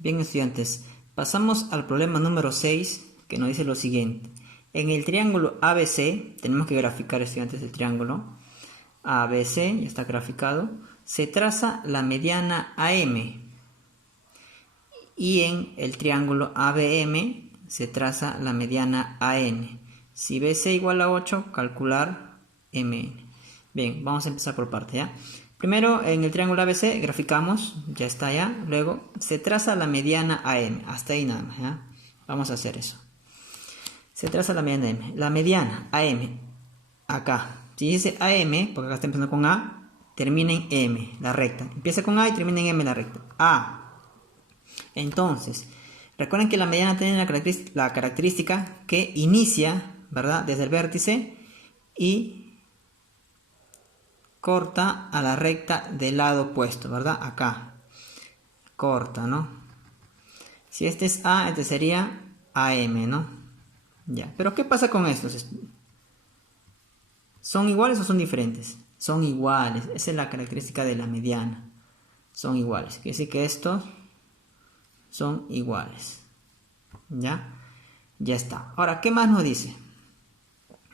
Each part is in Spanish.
Bien, estudiantes, pasamos al problema número 6, que nos dice lo siguiente. En el triángulo ABC, tenemos que graficar, estudiantes, el triángulo ABC, ya está graficado, se traza la mediana AM. Y en el triángulo ABM se traza la mediana AN. Si BC igual a 8, calcular MN. Bien, vamos a empezar por parte, ¿ya? Primero, en el triángulo ABC graficamos, ya está ya. Luego, se traza la mediana AM. Hasta ahí nada más, ¿ya? Vamos a hacer eso. Se traza la mediana AM. La mediana AM, acá. Si dice AM, porque acá está empezando con A, termina en M, la recta. Empieza con A y termina en M, la recta. A. Entonces, recuerden que la mediana tiene la característica que inicia, ¿verdad?, desde el vértice y corta a la recta del lado opuesto, ¿verdad? Acá. Corta, ¿no? Si este es A, este sería AM, ¿no? Ya. Pero ¿qué pasa con estos? ¿Son iguales o son diferentes? Son iguales. Esa es la característica de la mediana. Son iguales. Quiere decir que estos son iguales. ¿Ya? Ya está. Ahora, ¿qué más nos dice?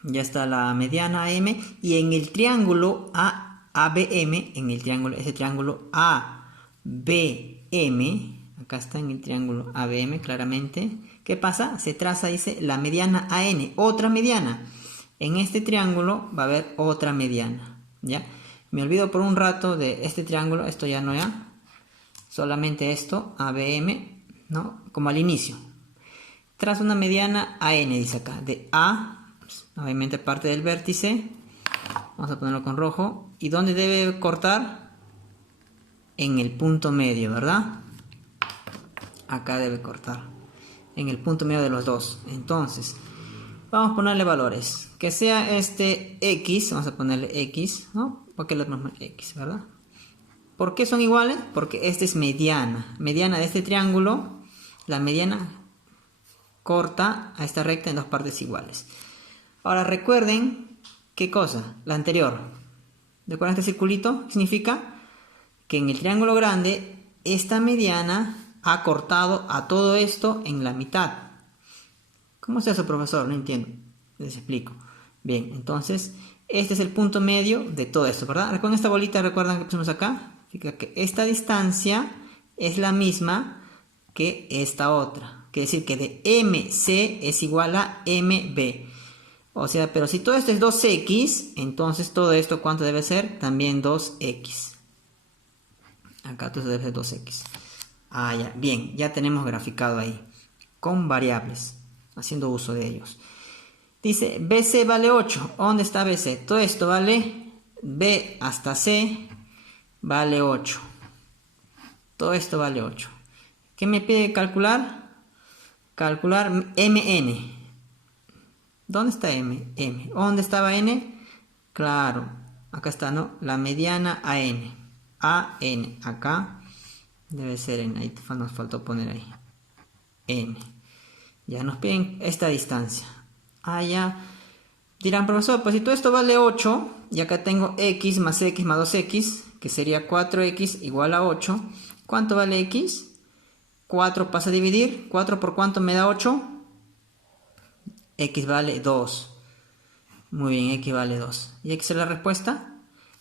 Ya está la mediana AM. Y en el triángulo ABM, ese triángulo ABM, acá está en el triángulo ABM claramente. ¿Qué pasa? Se traza, dice, la mediana AN, otra mediana. En este triángulo va a haber otra mediana. ¿Ya? Me olvido por un rato de este triángulo, esto ya no ya. Solamente esto, ABM, ¿no? Como al inicio. Traza una mediana AN, dice acá, de A, pues, obviamente parte del vértice. Vamos a ponerlo con rojo. ¿Y dónde debe cortar? En el punto medio, ¿verdad? Acá debe cortar. En el punto medio de los dos. Entonces, vamos a ponerle valores. Que sea este X, vamos a ponerle X, ¿no? Porque le ponemos X, ¿verdad? ¿Por qué son iguales? Porque esta es mediana. Mediana de este triángulo, la mediana corta a esta recta en dos partes iguales. Ahora recuerden, ¿qué cosa? La anterior. ¿Recuerdan este circulito? Significa que en el triángulo grande, esta mediana ha cortado a todo esto en la mitad. ¿Cómo se hace, profesor? No entiendo. Les explico. Bien, entonces, este es el punto medio de todo esto, ¿verdad? Con esta bolita, ¿recuerdan que pusimos acá? Significa que esta distancia es la misma que esta otra. Quiere decir que de MC es igual a MB. O sea, pero si todo esto es 2x, entonces todo esto, ¿cuánto debe ser? También 2x. Acá todo debe ser 2x. Ah, ya. Bien, ya tenemos graficado ahí. Con variables. Haciendo uso de ellos. Dice, BC vale 8. ¿Dónde está BC? Todo esto vale B hasta C vale 8. Todo esto vale 8. ¿Qué me pide calcular? Calcular MN. ¿Dónde está M? M. ¿Dónde estaba N? Claro, acá está, ¿no? La mediana AN. AN. Acá debe ser N. Ahí nos faltó poner ahí. N. Ya nos piden esta distancia. Ah, ya. Dirán, profesor, pues si todo esto vale 8, y acá tengo x más 2x, que sería 4x igual a 8. ¿Cuánto vale x? 4 pasa a dividir. 4 por cuánto me da 8. X vale 2. Muy bien, X vale 2. ¿Y X es la respuesta?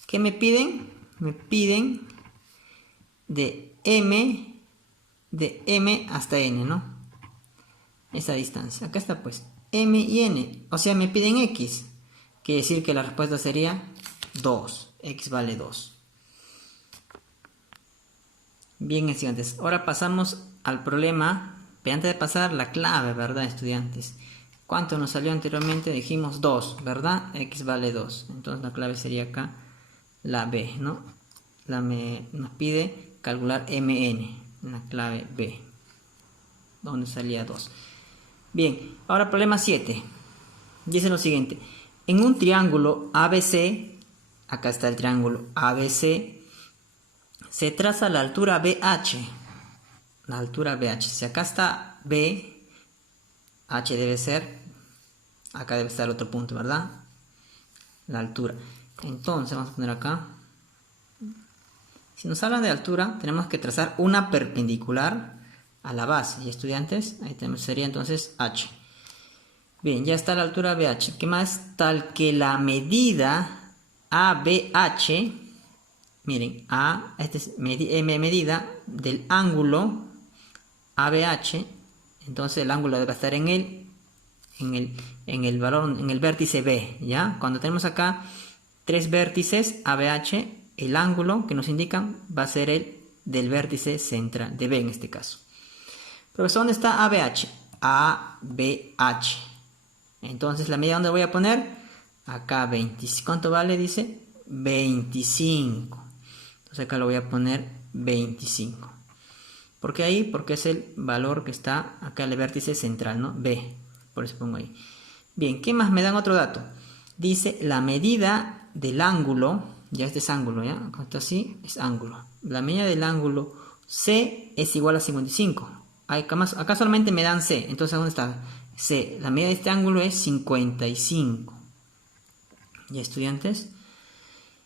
¿Qué me piden? Me piden de M hasta N, ¿no? Esa distancia. Acá está pues M y N. O sea, me piden X. Quiere decir que la respuesta sería 2. X vale 2. Bien, estudiantes. Ahora pasamos al problema. Pero antes de pasar, la clave, ¿verdad, estudiantes? ¿Cuánto nos salió anteriormente? Dijimos 2, ¿verdad? X vale 2. Entonces la clave sería acá la B, ¿no? Nos pide calcular MN. La clave B. Donde salía 2. Bien, ahora problema 7. Dice lo siguiente. En un triángulo ABC, acá está el triángulo ABC, se traza la altura BH. La altura BH. Si acá está B, H debe ser, acá debe estar el otro punto, ¿verdad? La altura. Entonces vamos a poner acá. Si nos hablan de altura, tenemos que trazar una perpendicular a la base. ¿Y estudiantes? Ahí tenemos, sería entonces H. Bien, ya está la altura BH. ¿Qué más? Tal que la medida ABH, miren, esta es medida del ángulo ABH, entonces el ángulo debe estar en el valor, en el vértice B, ¿ya? Cuando tenemos acá 3 vértices ABH, el ángulo que nos indican va a ser el del vértice central, de B en este caso. Profesor, ¿dónde está ABH? ABH. Entonces, ¿la medida dónde voy a poner? Acá 25. ¿Cuánto vale? Dice 25. Entonces acá lo voy a poner 25. ¿Por qué ahí? Porque es el valor que está acá en el vértice central, ¿no? B. Por eso pongo ahí. Bien, ¿qué más me dan otro dato? Dice la medida del ángulo, ya este es ángulo, ¿ya? Cuando está así, es ángulo. La medida del ángulo C es igual a 55. Acá solamente me dan C, entonces ¿dónde está? C, la medida de este ángulo es 55. ¿Ya, estudiantes?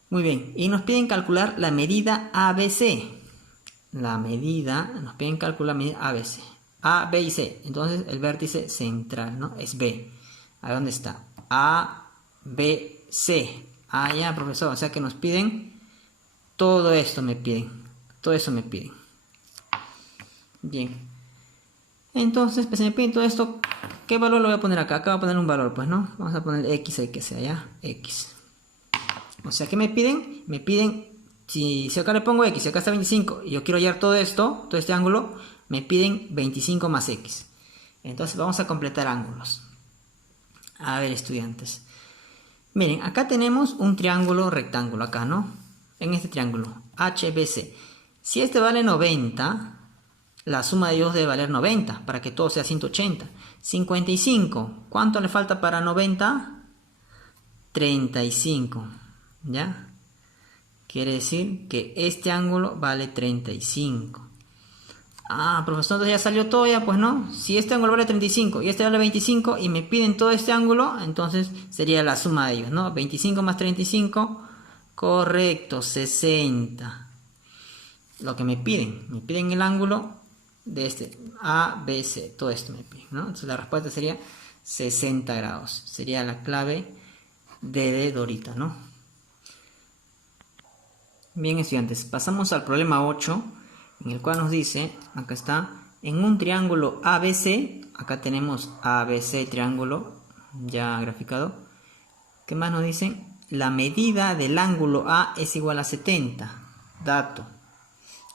Muy bien, y nos piden calcular la medida ABC. La medida, nos piden calcular la medida ABC. A, B y C. Entonces el vértice central, ¿no? Es B. ¿A dónde está? A, B, C. Ah, ya, profesor. O sea que nos piden todo esto, me piden. Todo eso me piden. Bien. Entonces, pues me piden todo esto. ¿Qué valor lo voy a poner acá? Acá voy a poner un valor, pues, ¿no? Vamos a poner X, el que sea, ¿ya? X. O sea, ¿qué me piden? Me piden, si acá le pongo X, si acá está 25, y yo quiero hallar todo esto, todo este ángulo, me piden 25 más X. Entonces, vamos a completar ángulos. A ver, estudiantes. Miren, acá tenemos un triángulo rectángulo, acá, ¿no? En este triángulo, HBC. Si este vale 90... la suma de ellos debe valer 90, para que todo sea 180. 55, ¿cuánto le falta para 90? 35, ¿ya? Quiere decir que este ángulo vale 35. Ah, profesor, entonces ya salió todo ya, pues no. Si este ángulo vale 35 y este vale 25 y me piden todo este ángulo, entonces sería la suma de ellos, ¿no? 25 más 35, correcto, 60. Lo que me piden el ángulo de este A, B, C, todo esto me piden, ¿no? Entonces la respuesta sería 60 grados. Sería la clave de Dorita, ¿no? Bien, estudiantes, pasamos al problema 8, en el cual nos dice, acá está, en un triángulo ABC, acá tenemos ABC triángulo ya graficado. ¿Qué más nos dicen? La medida del ángulo A es igual a 70. Dato.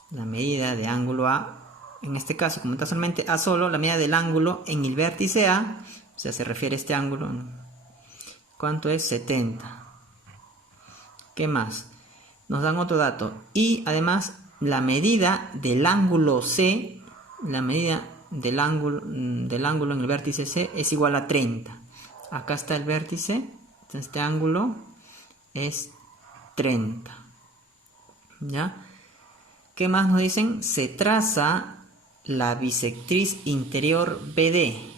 La medida de ángulo A, en este caso, como está solamente A solo, la medida del ángulo en el vértice A, o sea, se refiere a este ángulo, ¿no? ¿Cuánto es? 70. ¿Qué más? Nos dan otro dato. Y además, la medida del ángulo C, la medida del ángulo en el vértice C es igual a 30. Acá está el vértice, este ángulo es 30. ¿Ya? ¿Qué más nos dicen? Se traza la bisectriz interior BD.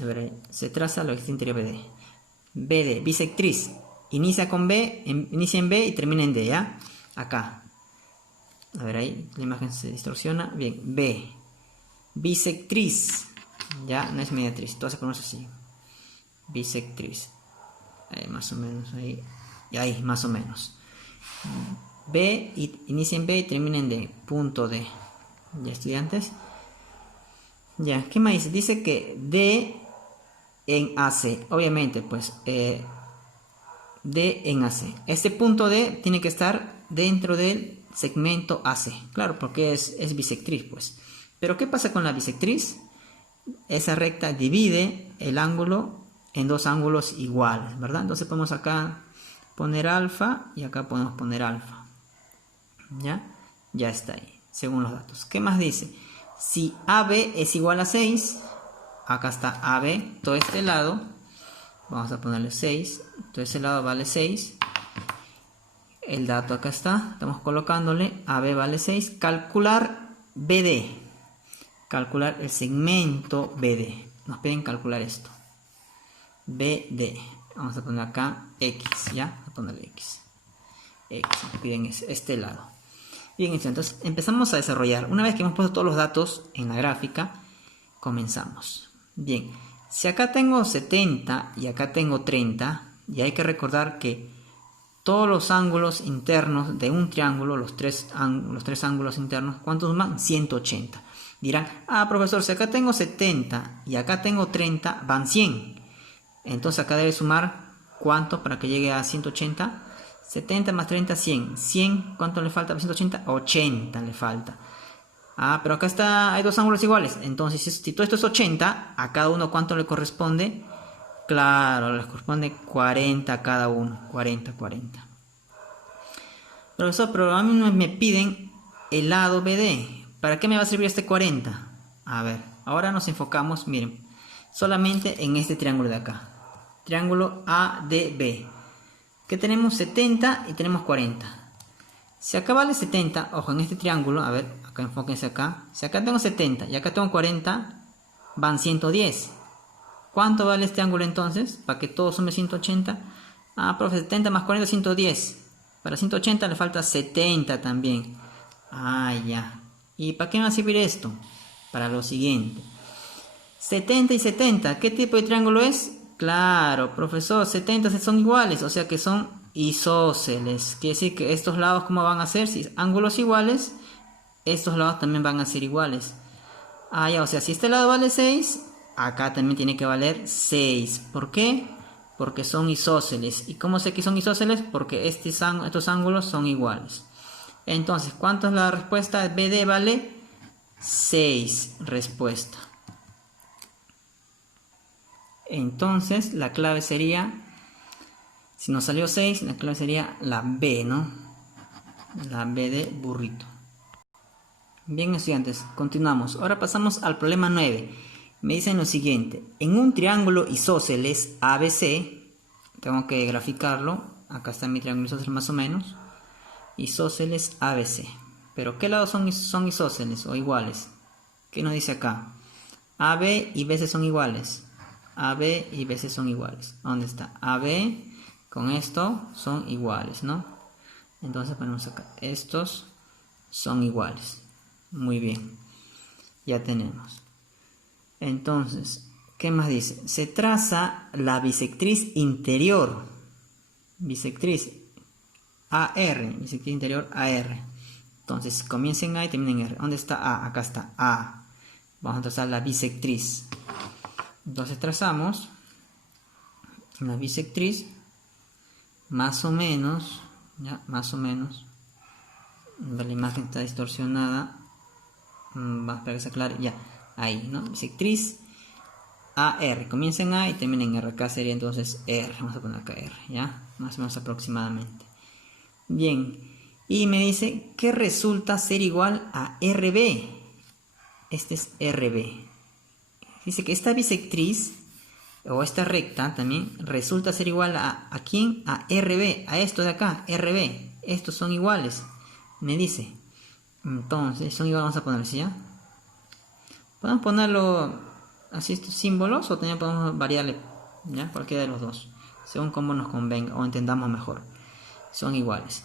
A ver, se traza la bisectriz interior BD. BD, bisectriz. Inicia con B, inicia en B y termina en D, ¿ya? Acá. A ver, ahí la imagen se distorsiona. Bien, B. Bisectriz. Ya, no es mediatriz, todo se conoce así. Bisectriz. Más o menos ahí. Y ahí, más o menos. B, inicia en B y termina en D. Punto D. ¿Ya, estudiantes? Ya, ¿qué más dice? Dice que D en AC. Obviamente, pues, D en AC. Este punto D tiene que estar dentro del segmento AC. Claro, porque es bisectriz, pues. Pero, ¿qué pasa con la bisectriz? Esa recta divide el ángulo en dos ángulos iguales, ¿verdad? Entonces podemos acá poner alfa y acá podemos poner alfa. ¿Ya? Ya está ahí, según los datos. ¿Qué más dice? Si AB es igual a 6, acá está AB, todo este lado, vamos a ponerle 6, todo este lado vale 6. El dato acá está, estamos colocándole, AB vale 6. Calcular BD, calcular el segmento BD. Nos piden calcular esto. BD, vamos a poner acá X, ¿ya? Vamos a ponerle X. X, nos piden este lado. Bien, entonces empezamos a desarrollar. Una vez que hemos puesto todos los datos en la gráfica, comenzamos. Bien, si acá tengo 70 y acá tengo 30, y hay que recordar que todos los ángulos internos de un triángulo, los tres ángulos internos, ¿cuántos van? 180. Dirán, profesor, si acá tengo 70 y acá tengo 30, van 100. Entonces acá debe sumar, ¿cuánto para que llegue a 180? 70 más 30, 100. 100, ¿cuánto le falta para 180? 80 le falta. Pero acá hay dos ángulos iguales. Entonces, si todo esto es 80, a cada uno, ¿cuánto le corresponde? Claro, les corresponde 40 a cada uno. 40, 40. Profesor, pero a mí me piden el lado BD. ¿Para qué me va a servir este 40? A ver, ahora nos enfocamos, miren, solamente en este triángulo de acá. Triángulo ADB. Que tenemos 70 y tenemos 40. Si acá vale 70, ojo, en este triángulo, a ver, acá enfóquense acá. Si acá tengo 70 y acá tengo 40, van 110. ¿Cuánto vale este ángulo entonces? Para que todo sume 180. Profe, 70 más 40, 110. Para 180 le falta 70 también. Ya. ¿Y para qué me va a servir esto? Para lo siguiente. 70 y 70, ¿qué tipo de triángulo es? Claro, profesor, 70 son iguales, o sea que son isósceles. Quiere decir que estos lados, ¿cómo van a ser? Si ángulos iguales, estos lados también van a ser iguales. Ya, o sea, si este lado vale 6, acá también tiene que valer 6. ¿Por qué? Porque son isósceles. ¿Y cómo sé que son isósceles? Porque estos ángulos son iguales. Entonces, ¿cuánto es la respuesta? BD vale 6, respuesta. Entonces, la clave sería, si nos salió 6, la clave sería la B, ¿no? La B de burrito. Bien, estudiantes, continuamos. Ahora pasamos al problema 9. Me dicen lo siguiente. En un triángulo isósceles ABC, tengo que graficarlo. Acá está mi triángulo isósceles más o menos. Isósceles ABC. ¿Pero qué lados son isósceles o iguales? ¿Qué nos dice acá? AB y BC son iguales. AB y BC son iguales. ¿Dónde está? AB con esto son iguales, ¿no? Entonces ponemos acá. Estos son iguales. Muy bien. Ya tenemos. Entonces, ¿qué más dice? Se traza la bisectriz interior. Bisectriz AR. Bisectriz interior AR. Entonces, comienza en A y termina en R. ¿Dónde está A? Acá está A. Vamos a trazar la bisectriz. Entonces trazamos la bisectriz más o menos, ya, más o menos. La imagen está distorsionada. Vamos a esperar que se aclare. Ya, ahí, ¿no? Bisectriz AR. Comienza en A y termina en R. Acá sería entonces R. Vamos a poner acá R, ya, más o menos aproximadamente. Bien, y me dice que resulta ser igual a RB. Este es RB. Dice que esta bisectriz o esta recta también resulta ser igual a ¿quién? A RB, a esto de acá, RB. Estos son iguales, me dice. Entonces, son iguales, vamos a ponerlo así, ¿ya? Podemos ponerlo así, estos símbolos, o también podemos variarle, ¿ya? Cualquiera de los dos, según cómo nos convenga o entendamos mejor. Son iguales.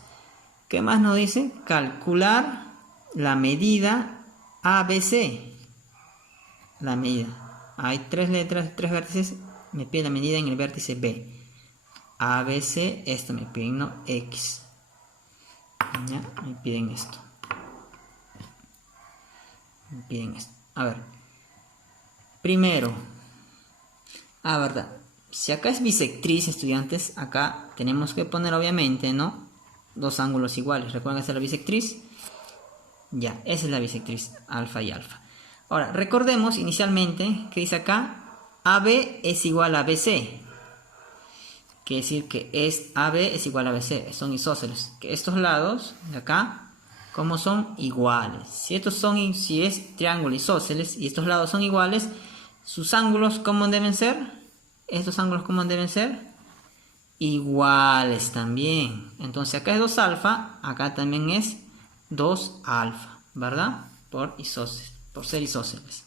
¿Qué más nos dice? Calcular la medida ABC. La medida. Hay tres letras, tres vértices. Me pide la medida en el vértice B. ABC, esto me piden, ¿no? X. ¿Ya? Me piden esto. Me piden esto. A ver. Primero. Verdad. Si acá es bisectriz, estudiantes, acá tenemos que poner, obviamente, ¿no? Dos ángulos iguales. ¿Recuerdan hacer la bisectriz? Ya, esa es la bisectriz, alfa y alfa. Ahora, recordemos inicialmente que dice acá, AB es igual a BC. Quiere decir que AB es igual a BC, son isósceles. Que estos lados de acá, como son iguales. Si es triángulo isósceles y estos lados son iguales, sus ángulos, ¿cómo deben ser? Estos ángulos, ¿cómo deben ser? Iguales también. Entonces acá es 2 alfa, acá también es 2 alfa, ¿verdad? Por ser isósceles.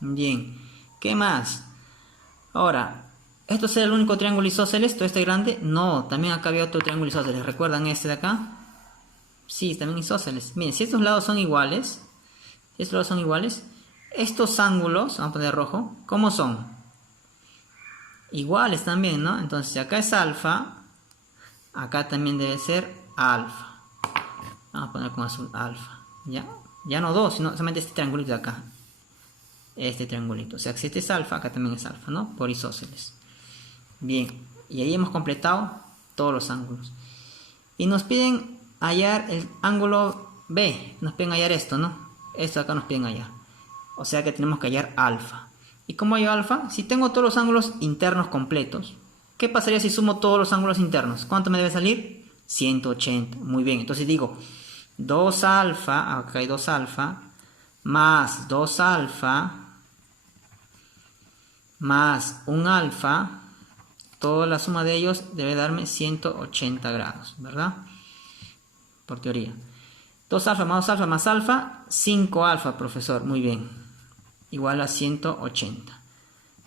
Bien, ¿qué más? Ahora, ¿esto es el único triángulo isósceles? ¿Todo este grande? No, también acá había otro triángulo isósceles. ¿Recuerdan este de acá? Sí, también isósceles. Miren, si estos lados son iguales, estos ángulos, vamos a poner rojo, ¿cómo son? Iguales también, ¿no? Entonces, si acá es alfa, acá también debe ser alfa. Vamos a poner con azul alfa. Ya no dos, sino solamente este triangulito de acá. Este triangulito. O sea, que si este es alfa, acá también es alfa, ¿no? Por isósceles. Bien, y ahí hemos completado todos los ángulos. Y nos piden hallar el ángulo B. Nos piden hallar esto, ¿no? Esto acá nos piden hallar. O sea que tenemos que hallar alfa. ¿Y cómo hallo alfa? Si tengo todos los ángulos internos completos, ¿qué pasaría si sumo todos los ángulos internos? ¿Cuánto me debe salir? 180. Muy bien, entonces digo 2 alfa, acá hay 2 alfa, más 2 alfa, más 1 alfa, toda la suma de ellos debe darme 180 grados, ¿verdad? Por teoría. 2 alfa más 2 alfa más alfa, 5 alfa, profesor, muy bien. Igual a 180.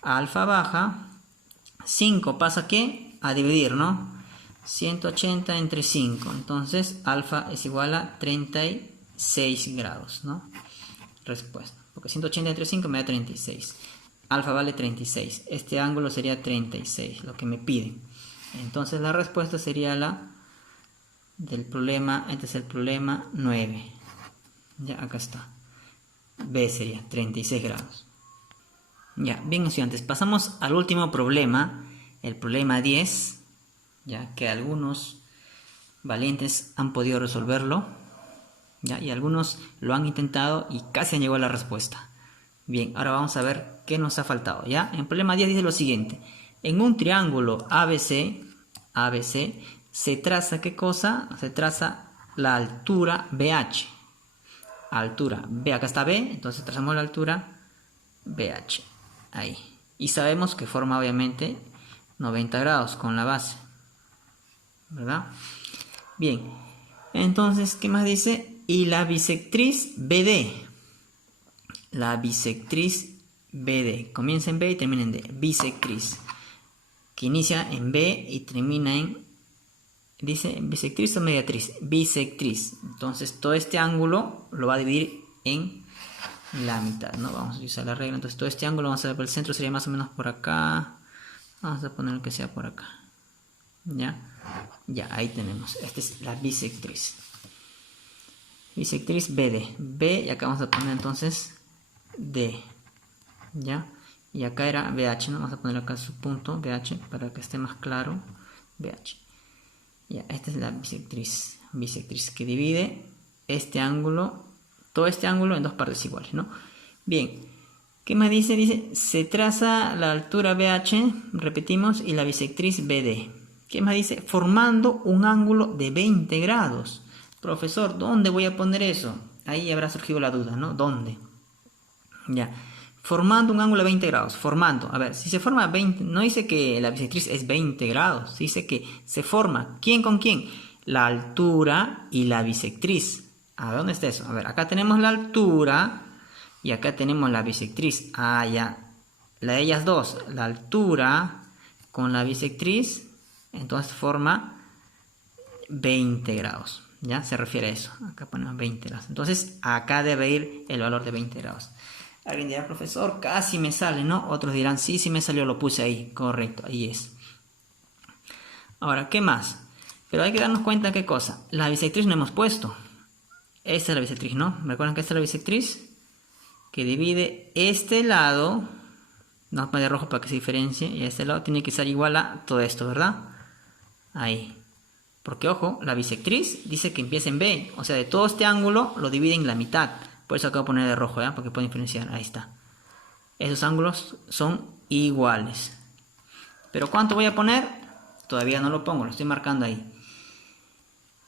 Alfa baja, 5 pasa ¿qué? A dividir, ¿no? 180 entre 5, entonces alfa es igual a 36 grados, ¿no? Respuesta, porque 180 entre 5 me da 36. Alfa vale 36, este ángulo sería 36, lo que me piden. Entonces la respuesta sería la del problema, este es el problema 9. Ya, acá está. B sería 36 grados. Ya, bien estudiantes, pasamos al último problema, el problema 10, ya que algunos valientes han podido resolverlo, ya, y algunos lo han intentado y casi han llegado a la respuesta. Bien, ahora vamos a ver qué nos ha faltado, ya. En el problema 10 dice lo siguiente: en un triángulo ABC, se traza ¿qué cosa? Se traza la altura BH. Altura B, acá está B, entonces trazamos la altura BH. Ahí. Y sabemos que forma obviamente 90 grados con la base, ¿verdad? Bien, entonces, ¿qué más dice? Y la bisectriz BD. La bisectriz BD. Comienza en B y termina en D. Bisectriz. Que inicia en B y termina en... Dice bisectriz o mediatriz. Bisectriz. Entonces, todo este ángulo lo va a dividir en la mitad, ¿no? Vamos a usar la regla. Entonces todo este ángulo, vamos a ver, por el centro sería más o menos por acá. Vamos a poner que sea por acá. Ya, ahí tenemos. Esta es la bisectriz. Bisectriz BD. B, y acá vamos a poner entonces D. Ya, y acá era BH, ¿no? Vamos a poner acá su punto BH para que esté más claro. BH. Ya, esta es la bisectriz. Bisectriz que divide este ángulo, todo este ángulo en dos partes iguales, ¿no? Bien, ¿qué más dice? Dice, se traza la altura BH, repetimos, y la bisectriz BD. ¿Qué más dice? Formando un ángulo de 20 grados. Profesor, ¿dónde voy a poner eso? Ahí habrá surgido la duda, ¿no? ¿Dónde? Ya, formando un ángulo de 20 grados. Formando, a ver, si se forma 20, no dice que la bisectriz es 20 grados, dice que se forma. ¿Quién con quién? La altura y la bisectriz. A ver, ¿dónde está eso? A ver, acá tenemos la altura y acá tenemos la bisectriz. Ah, ya. La de ellas dos, la altura con la bisectriz, entonces forma 20 grados. ¿Ya? Se refiere a eso. Acá ponemos 20 grados. Entonces, acá debe ir el valor de 20 grados. Alguien dirá, profesor, casi me sale, ¿no? Otros dirán, sí, sí me salió, lo puse ahí. Correcto, ahí es. Ahora, ¿qué más? Pero hay que darnos cuenta qué cosa. La bisectriz no hemos puesto. Esta es la bisectriz, ¿no? ¿Recuerdan que esta es la bisectriz? Que divide este lado. Vamos a poner rojo para que se diferencie. Y este lado tiene que ser igual a todo esto, ¿verdad? Ahí. Porque, ojo, la bisectriz dice que empieza en B. O sea, de todo este ángulo lo divide en la mitad. Por eso acabo de poner de rojo, ¿ya? Para que puedan diferenciar. Ahí está. Esos ángulos son iguales. ¿Pero cuánto voy a poner? Todavía no lo pongo, lo estoy marcando ahí.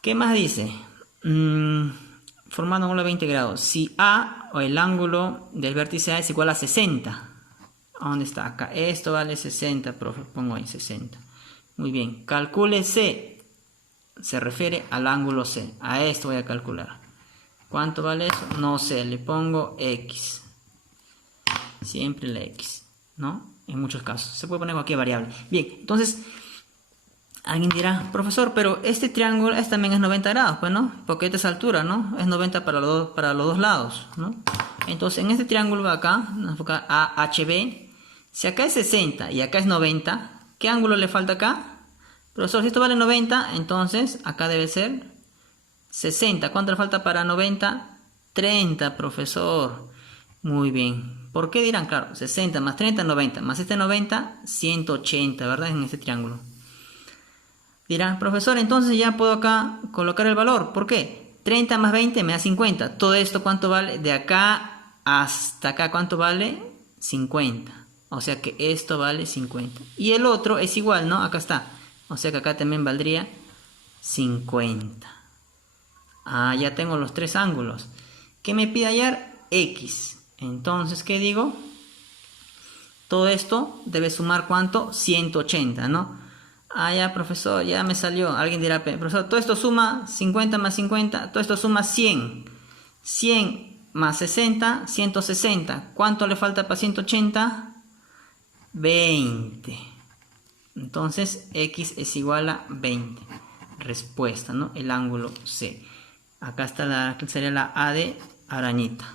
¿Qué más dice? Formando un ángulo de 20 grados. Si A, o el ángulo del vértice A, es igual a 60. ¿Dónde está? Acá. Esto vale 60, profe. Pongo ahí 60. Muy bien. Calcule C. Se refiere al ángulo C. A esto voy a calcular. ¿Cuánto vale eso? No sé. Le pongo X. Siempre la X, ¿no? En muchos casos. Se puede poner cualquier variable. Bien. Entonces, Alguien dirá, profesor, pero este triángulo también es 90 grados, pues, ¿no? Porque esta es altura, ¿no? Es 90 para los dos lados, ¿no? Entonces, en este triángulo de acá, nos enfoca AHB. Si acá es 60 y acá es 90, ¿qué ángulo le falta acá? Profesor, si esto vale 90, entonces acá debe ser 60. ¿Cuánto le falta para 90? 30, profesor. Muy bien. ¿Por qué dirán? Claro, 60 más 30, 90. Más este 90, 180, ¿verdad? En este triángulo. Dirán, profesor, entonces ya puedo acá colocar el valor. ¿Por qué? 30 más 20 me da 50. ¿Todo esto cuánto vale? De acá hasta acá, ¿cuánto vale? 50. O sea que esto vale 50. Y el otro es igual, ¿no? Acá está. O sea que acá también valdría 50. Ah, ya tengo los tres ángulos. ¿Qué me pide hallar? X. Entonces, ¿qué digo? Todo esto debe sumar ¿cuánto? 180, ¿no? Ah, ya, profesor, ya me salió. Alguien dirá, profesor, todo esto suma 50 más 50, todo esto suma 100. 100 más 60, 160. ¿Cuánto le falta para 180? 20. Entonces, X es igual a 20. Respuesta, ¿no? El ángulo C. Acá está sería la A de arañita.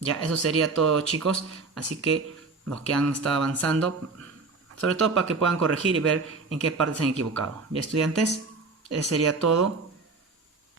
Ya, eso sería todo, chicos. Así que los que han estado avanzando, sobre todo para que puedan corregir y ver en qué parte se han equivocado. Bien, estudiantes, eso sería todo.